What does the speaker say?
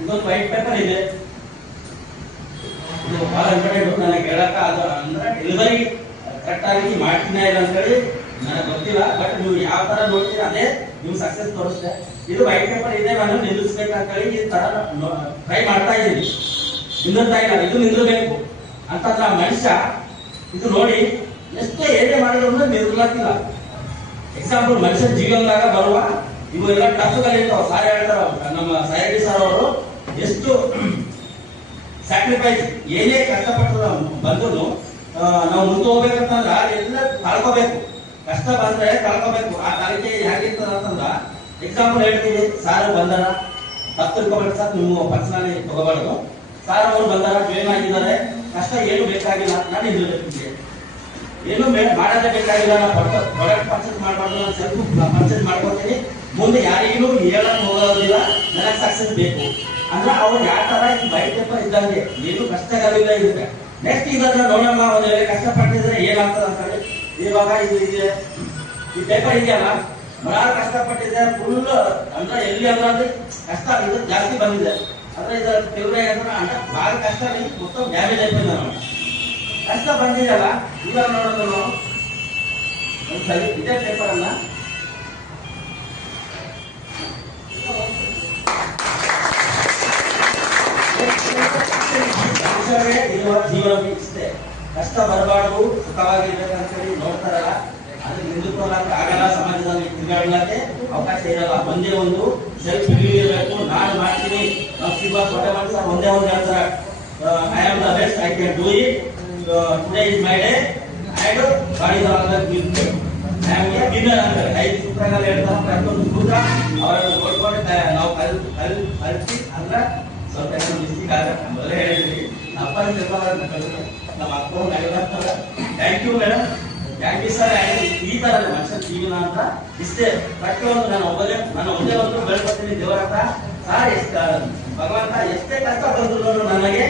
ಇದೊಂದು white paper ಇದೆ. ಇದು ಬಹಳ ಇಂಪಾರ್ಟೆಂಟ್. ನನಗೆ ಹೇಳಕ್ಕ ಅದು ಅಂದ್ರೆ ಡೆಲಿವರಿ ಕರೆಕ್ಟ್ ಆಗಿ ಮಾಡ್ತೀನ ಇಲ್ಲ ಅಂತ ಹೇಳಿ ನನಗೆ ಗೊತ್ತಿಲ್ಲ. ಬಟ್ ನೀವು ಯಾವ ತರ ನೋಡ್ತೀರ ಅದೇ ನೀವು ಸಕ್ಸಸ್ ತೋರಿಸುತ್ತೆ. ಇದು ವೈಟ್ ಪೇಪರ್ ಇದೆ, ನಾನು ನಿಲ್ಲಿಸ್ಬೇಕಂತ ಹೇಳಿ ಈ ತರ ಟ್ರೈ ಮಾಡ್ತಾ ಇದ್ದೀನಿ. ನಿಂದಿರ್ತಾ ಇಲ್ಲ, ಇದು ನಿಂದಿರ್ಬೇಕು ಅಂತಂದ್ರೆ ಆ ಮನುಷ್ಯ ಇದು ನೋಡಿ ಎಷ್ಟೇ ಏನೇ ಮಾಡಿದ್ರು ನಿಂದಿರ್ಲಕ್ಕಿಲ್ಲ. ಎಕ್ಸಾಂಪಲ್ ಮನುಷ್ಯ ಜೀವನದಾಗ ಬರುವ ಇವೆಲ್ಲ ಟಫ್ಗಳು ಇರ್ತಾವ. ಸಾರ್ ಹೇಳ್ತಾರ ನಮ್ಮ ಸಾಯಡಿ ಸರ್ ಅವರು, ಎಷ್ಟು ಸ್ಯಾಕ್ರಿಫೈಸ್ ಏನೇ ಕಷ್ಟಪಟ್ಟು ಬಂದ್ರು ನಾವು ಮುಂದೆ ಹೋಗ್ಬೇಕಂತಂದ್ರ ಎಲ್ಲ ಕಳ್ಕೋಬೇಕು. ಕಷ್ಟ ಬಂದ್ರೆ ಕಳ್ಕೋಬೇಕು. ಆ ಕಾಲಕ್ಕೆ ಹೇಗಿರ್ತದ ಅಂತಂದ್ರ ಎಕ್ಸಾಂಪಲ್ ಹೇಳ್ತೀವಿ. ಸಾರ್ ಬಂದಾರ, ತಪ್ಪು ತಿಳ್ಕೊಬೇಕು ಸರ್, ನೀವು ಪರ್ಸನಲಿ ತಗೋಬಾರ್ದು. ಸಾರ್ ಅವರು ಬಂದಾರ, ಜಾಯಿನ್ ಆಗಿದ್ದಾರೆ, ಕಷ್ಟ ಏನು ಬೇಕಾಗಿಲ್ಲ, ನಾನು ಇರ್ಬೇಕು, ಏನು ಮಾಡೋದೇ ಬೇಕಾಗಿಲ್ಲ, ನಾನು ಪ್ರಾಡಕ್ಟ್ ಪರ್ಚೇಸ್ ಮಾಡಬಾರ್ದು, ನಾನು ಸೆಲ್ಫ್ ಪರ್ಚೇಸ್ ಮಾಡ್ಕೊತೀನಿ, ಮುಂದೆ ಯಾರಿಗೂ ಹೇಳಕ್ ಹೋಗೋದಿಲ್ಲ, ನನಗೆ ಸಕ್ಸಸ್ ಬೇಕು ಅಂದ್ರೆ ಅವ್ರು ಯಾವ ತರ ಈ ವೈಟ್ ಪೇಪರ್ ಇದ್ದಂಗೆ ಏನು ಕಷ್ಟಗಳಿಲ್ಲ ಇದಕ್ಕೆ. ನೆಕ್ಸ್ಟ್ ಇದನ್ನ ನೋಡಮ್ಮ, ಒಂದು ವೇಳೆ ಕಷ್ಟಪಟ್ಟಿದ್ರೆ ಏನಾಗ್ತದೆ ಅಂತ ಹೇಳಿ. ಇವಾಗ ಇದು ಇದೆ, ಈ ಪೇಪರ್ ಇದೆಯಲ್ಲ, ಬಹಳ ಕಷ್ಟಪಟ್ಟಿದೆ, ಫುಲ್ ಅಂದ್ರೆ ಎಲ್ಲಿ ಅಂದ್ರೆ ಕಷ್ಟ ಇದು ಜಾಸ್ತಿ ಬಂದಿದೆ. ಅಂದ್ರೆ ಇದರ ತೀವ್ರ ಅಂದ್ರೆ ಬಹಳ ಕಷ್ಟ ಮೊತ್ತ ಡ್ಯಾಮೇಜ್ ಆಗ್ತದೆ. ನಾವು ಕಷ್ಟ ಬಂದಿದೆಯಲ್ಲ, ಇವಾಗ ನೋಡೋದು ನಾವು ಒಂದ್ಸರಿ ಇದೇ ಪೇಪರ್ ಅನ್ನ ಜೀವನ ಇಷ್ಟೇ, ಕಷ್ಟ ಬರಬಾರ್ದು, ಸುಖವಾಗಿರ್ಬೇಕಂತ ಹೇಳಿ ನೋಡ್ತಾರಲ್ಲ, ಅದು ನಿಂದುಕೊಳ್ಳಕ್ಕೆ ಆಗಲ್ಲ. ಸಮಾಜದಲ್ಲಿ ತಿರುಗಾಡಲಿಕ್ಕೆ ಅವಕಾಶ ಇರಲ್ಲ. ಒಂದೇ ಒಂದು ಸೆಲ್ಫ್ ಬಿಲೀವ್ ಇರಬೇಕು. ನಾನು ಮಾಡ್ತೀನಿ, ನಾವು ಶಿವ ದೊಡ್ಡ ಮನುಷ್ಯ ಒಂದೇ ಒಂದು ಹೇಳ್ತಾರೆ, I am the best, I can do it, today is my day and god is all the gift, I am A winner ಅಂತಾರೆ. 5 ಸೂತ್ರಗಳು ಹೇಳ್ತಾರೆ. ಪ್ರತಿಯೊಂದು ಸೂತ್ರ ಅವರನ್ನು ನೋಡ್ಕೊಂಡು ನಾವು ಕಲ್ತಿ ಅಂದ್ರೆ ಸ್ವಲ್ಪ ಮಿಸ್ಟೇಕ್ ಆಗುತ್ತೆ. ಮೊದಲೇ ಹೇಳಿದ್ವಿ, ಅಪ್ಪ ನಮ್ಮ ಅಕ್ಕ thank you madam, thank you sir. ಈ ತರ ಮನುಷ್ಯ ಜೀವನ ಅಂತ ಇಷ್ಟೇ. ಪ್ರತಿಯೊಂದು ನಾನು ಒಂದೇ ಒಂದು ಬೆಳ್ಕೊತೀನಿ ದೇವರ ಹತ್ರ. ಸರ್ ಭಗವಂತ ಎಷ್ಟೇ ಕಷ್ಟ ಬಂದ್ರು ನನಗೆ